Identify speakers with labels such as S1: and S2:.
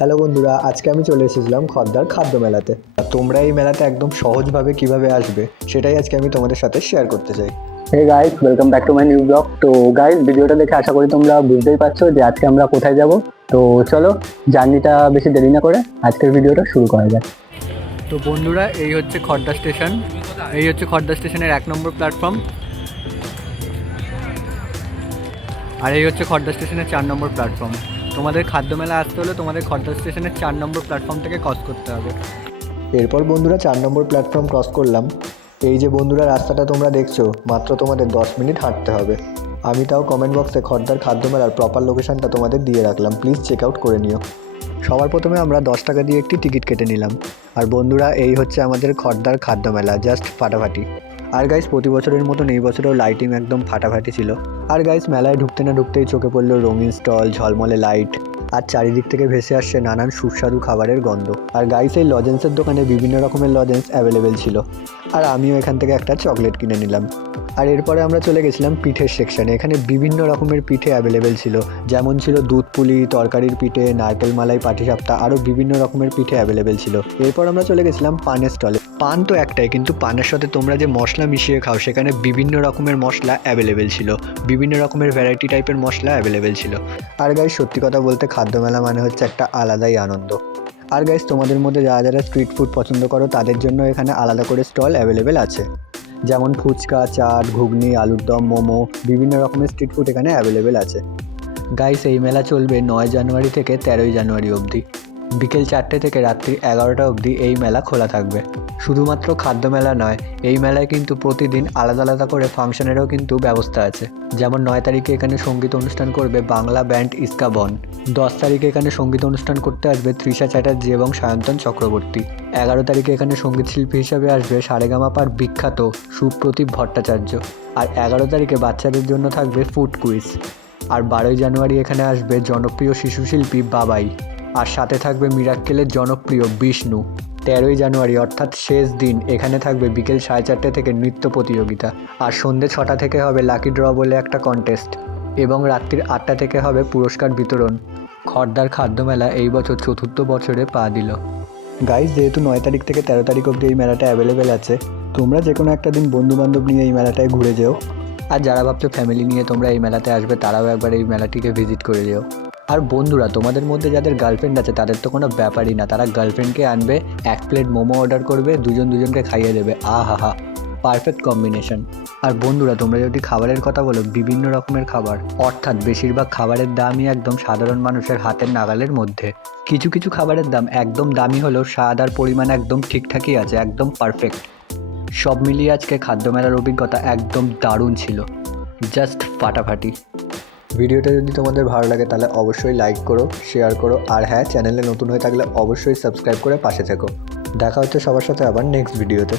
S1: Hello বন্ধুরা আজকে আমি চলে এসেছিলাম খদ্দার খাদ্য মেলাতে। আর তোমরা এই মেলাতে একদম সহজভাবে কীভাবে আসবে সেটাই আজকে আমি তোমাদের সাথে শেয়ার করতে চাই।
S2: Hey guys welcome back to my new blog তো গাইস ভিডিওটা দেখে আশা করি তোমরা বুঝতেই পারছ যে আজকে আমরা কোথায় যাব। তো চলো জার্নিটা বেশি দেরি না করে আজকের ভিডিওটা শুরু করা যাক।
S3: তো বন্ধুরা এই হচ্ছে খড়দা স্টেশন এই হচ্ছে খড়দা স্টেশনের এক নম্বর প্ল্যাটফর্ম আর এই হচ্ছে খড়দা স্টেশনের চার নম্বর প্ল্যাটফর্ম তোমাদের খাদ্য মেলা আসতে হলে তোমাদের খড়দা স্টেশনের চার নম্বর প্ল্যাটফর্ম থেকে ক্রস করতে হবে।
S1: এরপর বন্ধুরা চার নম্বর প্ল্যাটফর্ম ক্রস করলাম। এই যে বন্ধুরা রাস্তাটা তোমরা দেখছ, মাত্র তোমাদের দশ মিনিট হাঁটতে হবে। আমি তাও কমেন্ট বক্সে খদ্দার খাদ্য মেলার প্রপার লোকেশনটা তোমাদের দিয়ে রাখলাম। প্লিজ চেক আউট করে নিও। সবার প্রথমে আমরা দশ টাকা দিয়ে একটি টিকিট কেটে নিলাম। আর বন্ধুরা, এই হচ্ছে আমাদের খদ্দার খাদ্য মেলা জাস্ট ফাটাফাটি। আর গাইস প্রতি বছরের মতন এই বছরেও লাইটিং একদম ফাটাফাটি ছিল। আর গাইস মেলায় ঢুকতে না ঢুকতেই চোখে পড়ল রঙিন স্টল ঝলমলে লাইট আর চারিদিক থেকে ভেসে আসছে নানান সুস্বাদু খাবারের গন্ধ। আর গাইস এই লজেন্সের দোকানে বিভিন্ন রকমের লজেন্স অ্যাভেলেবেল ছিল। আর আমিও এখান থেকে একটা চকলেট কিনে নিলাম। আর এরপরে আমরা চলে গেছিলাম পিঠের সেকশানে এখানে বিভিন্ন রকমের পিঠে অ্যাভেলেবেল ছিল। যেমন ছিল দুধ পুলি, তরকারির পিঠে, নারকেল মালাই পাটিসাপটা আরও বিভিন্ন রকমের পিঠে অ্যাভেলেবেল ছিল। এরপর আমরা চলে গেছিলাম পানের স্টলে পান তো একটাই, কিন্তু পানের সাথে তোমরা যে মশলা মিশিয়ে খাও, সেখানে বিভিন্ন রকমের মশলা অ্যাভেলেবেল ছিল। বিভিন্ন রকমের ভ্যারাইটি টাইপের মশলা অ্যাভেলেবেল ছিল। আর গাইস সত্যি কথা বলতে খাদ্য মেলা মানে হচ্ছে একটা আলাদাই আনন্দ। আর গাইজ তোমাদের মধ্যে যারা যারা স্ট্রিট ফুড পছন্দ করো, তাদের জন্য এখানে আলাদা করে স্টল অ্যাভেলেবেল আছে। যেমন ফুচকা, চাট, ঘুগনি, আলুর দম, মোমো, বিভিন্ন রকমের স্ট্রিট ফুড এখানে অ্যাভেলেবেল আছে। গাইস এই মেলা চলবে নয় জানুয়ারি থেকে তেরোই জানুয়ারি অবধি। বিকেল চারটে থেকে রাত্রি এগারোটা অবধি এই মেলা খোলা থাকবে। শুধুমাত্র খাদ্য মেলা নয়, এই মেলায় কিন্তু প্রতিদিন আলাদা আলাদা করে ফাংশনেরও কিন্তু ব্যবস্থা আছে। যেমন নয় তারিখে এখানে সংগীত অনুষ্ঠান করবে বাংলা ব্যান্ড ইস্কাবন দশ তারিখে এখানে সংগীত অনুষ্ঠান করতে আসবে তৃষা চ্যাটার্জি এবং সায়ন্তন চক্রবর্তী। এগারো তারিখে এখানে সংগীত শিল্পী হিসাবে আসবে সারেগামাপার বিখ্যাত সুপ্রদীপ ভট্টাচার্য। আর এগারো তারিখে বাচ্চাদের জন্য থাকবে ফুড কুইজ। আর বারোই জানুয়ারি এখানে আসবে জনপ্রিয় শিশু শিল্পী বাবাই। আর সাথে থাকবে মিরাক্কেলের জনপ্রিয় বিষ্ণু, তেরোই জানুয়ারি, অর্থাৎ শেষ দিন। এখানে থাকবে বিকেল সাড়ে চারটে থেকে নৃত্য প্রতিযোগিতা। আর সন্ধ্যে ছটা থেকে হবে লাকি ড্র বলে একটা কন্টেস্ট এবং রাত্রির আটটা থেকে হবে পুরস্কার বিতরণ। খর্দার খাদ্য মেলা এই বছর চতুর্থ বছরে পা দিল। গাইজ যেহেতু নয় তারিখ থেকে তেরো তারিখ অবধি এই মেলাটা অ্যাভেলেবেল আছে, তোমরা যে কোনো একটা দিন বন্ধু বান্ধব নিয়ে এই মেলাটায় ঘুরে যেও। আর যারা ভাবছ ফ্যামিলি নিয়ে তোমরা এই মেলাতে আসবে, তারাও একবার এই মেলাটিকে ভিজিট করে যেও। আর বন্ধুরা, তোমাদের মধ্যে যাদের গার্লফ্রেন্ড আছে, তাদের তো কোনো ব্যাপারই না। তারা গার্লফ্রেন্ডকে আনবে, এক প্লেট মোমো অর্ডার করবে, দুজন দুজনকে খাইয়ে দেবে। আ হা হা পারফেক্ট কম্বিনেশন আর বন্ধুরা, তোমরা যদি খাবারের কথা বলো, বিভিন্ন রকমের খাবার। অর্থাৎ বেশিরভাগ খাবারের দামই একদম সাধারণ মানুষের হাতের নাগালের মধ্যে। কিছু কিছু খাবারের দাম একদম দামি হলেও স্বাদ আর পরিমাণ একদম ঠিকঠাকই আছে, একদম পারফেক্ট সব মিলিয়ে আজকে খাদ্য মেলার অভিজ্ঞতা একদম দারুণ ছিল। জাস্ট ফাটাফাটি। ভিডিওটা যদি তোমাদের ভালো লাগে, তাহলে অবশ্যই লাইক করো শেয়ার করো, আর হ্যাঁ চ্যানেলে নতুন হয়ে থাকলে অবশ্যই সাবস্ক্রাইব করে পাশে থেকো। দেখা হচ্ছে সবার সাথে আবার নেক্সট ভিডিওতে